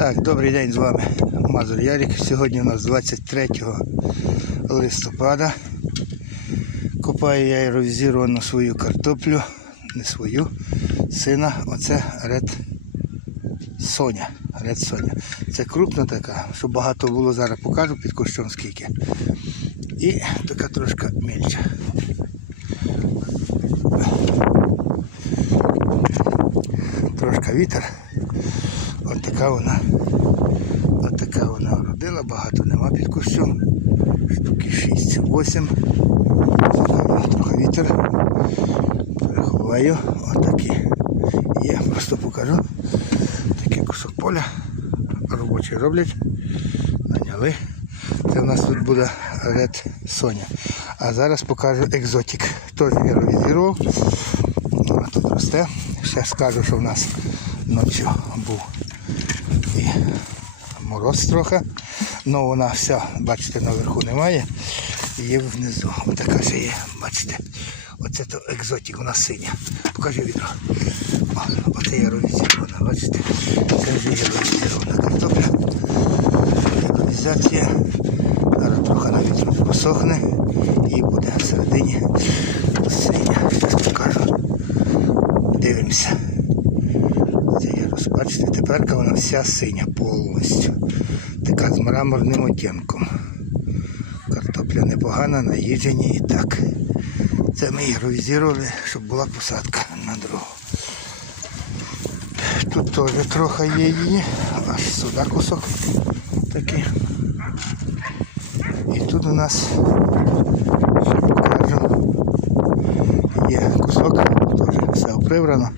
Так, добрий день з вами Мазур Ярик. Сьогодні у нас 23 листопада. Копаю я аеровізіровану свою картоплю, не свою, сина. Оце Ред Соня. Ред Соня. Це крупна така, щоб багато було, зараз покажу під кущом скільки. І така трошки мільча. Трошка вітер. От така вона. От вона родила, багато нема під кущом. Штуки 6-8. Трохи вітер. Переховаю. Отакі. Є, просто покажу. Такий кусок поля. Робочі роблять. Наняли. Це в нас тут буде Ред Соня. А зараз покажу екзотик. Теж я ревізував. Тут росте. Ще скажу, що в нас ночі був і мороз трохи. Ну вона вся, бачите, наверху немає. Є внизу. Отака ще є, бачите. Оце то екзотик, вона синя. Покажи відро. Оце є ровізірована, бачите. Це вже є ровізірована картопля. Ровізація. Зараз трохи на вітру посохне і буде всередині синя. Зараз покажу. Дивимося. Розбачите, тепер вона вся синя повністю. Така з мраморним оттінком. Картопля непогана, наїджені і так. Це ми ігровізували, щоб була посадка на другу. Тут теж трохи є її, аж сюди кусок такий. І тут у нас ще покажу. Є кусок, теж все прибрано.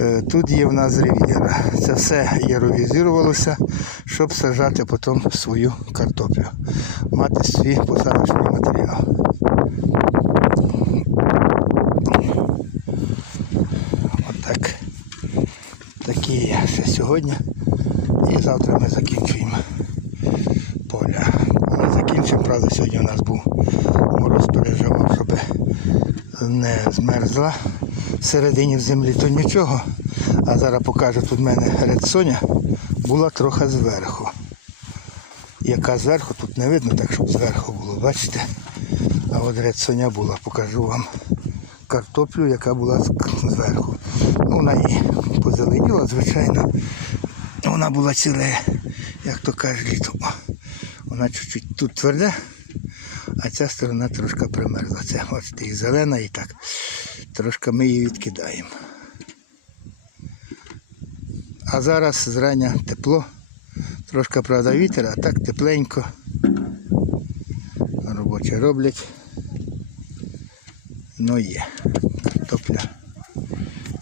Е, Тут є в нас ревіра. Це все єровізувалося, щоб сажати потім свою картоплю. Мати свій посадочний матеріал. Отак. Такі є ще сьогодні. І завтра ми закінчуємо поля. Коли закінчимо, правда, сьогодні у нас був мороз переживав, щоб не змерзла всередині в землі, то нічого. А зараз покажу, тут в мене редсоня була трохи зверху. Яка зверху, тут не видно, так щоб зверху було, бачите? А от редсоня була, покажу вам картоплю, яка була зверху. Ну, вона і позеленіла, звичайно. Вона була ціле, як то кажуть, літом. Вона чуть-чуть тут тверде, а ця сторона трошки примерзла. Це бачите, і зелена, і так. Трошки ми її відкидаємо. А зараз зрання тепло. Трошки, правда, вітер, а так тепленько. Робочі роблять. Ну є. Картопля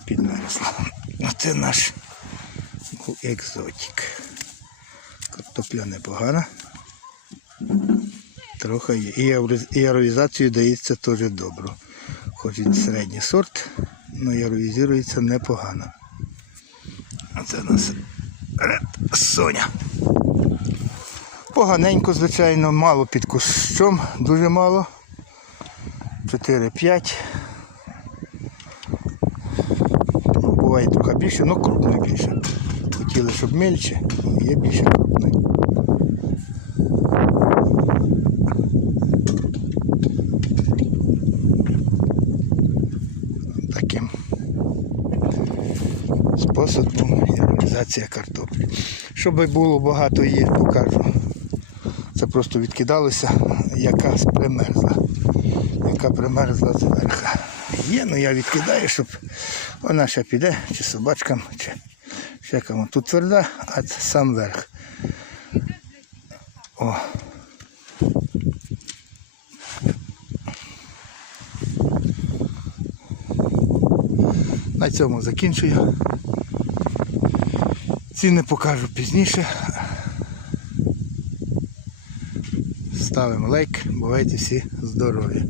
підмерзла. Оце наш був екзотик. Картопля непогана. Трохи є. І аеровізацію дається теж добре. Хоч він середній сорт, але аеровізується непогано. А це у нас Ред Соня. Поганенько, звичайно, мало під кущом, дуже мало. 4-5. Ну, буває трохи більше, але крупно більше. Хотіли, щоб мельче, є більше крупної. Способом є реалізація картоплі. Щоб було багато її, покажу. Це просто відкидалося, яка примерзла. Яка примерзла зверху. Є, ну я відкидаю, щоб вона ще піде, чи собачкам, чи ще кому. Тут тверда, а це сам верх. О. На цьому закінчую. Ціни покажу пізніше. Ставимо лайк, бувайте всі здорові.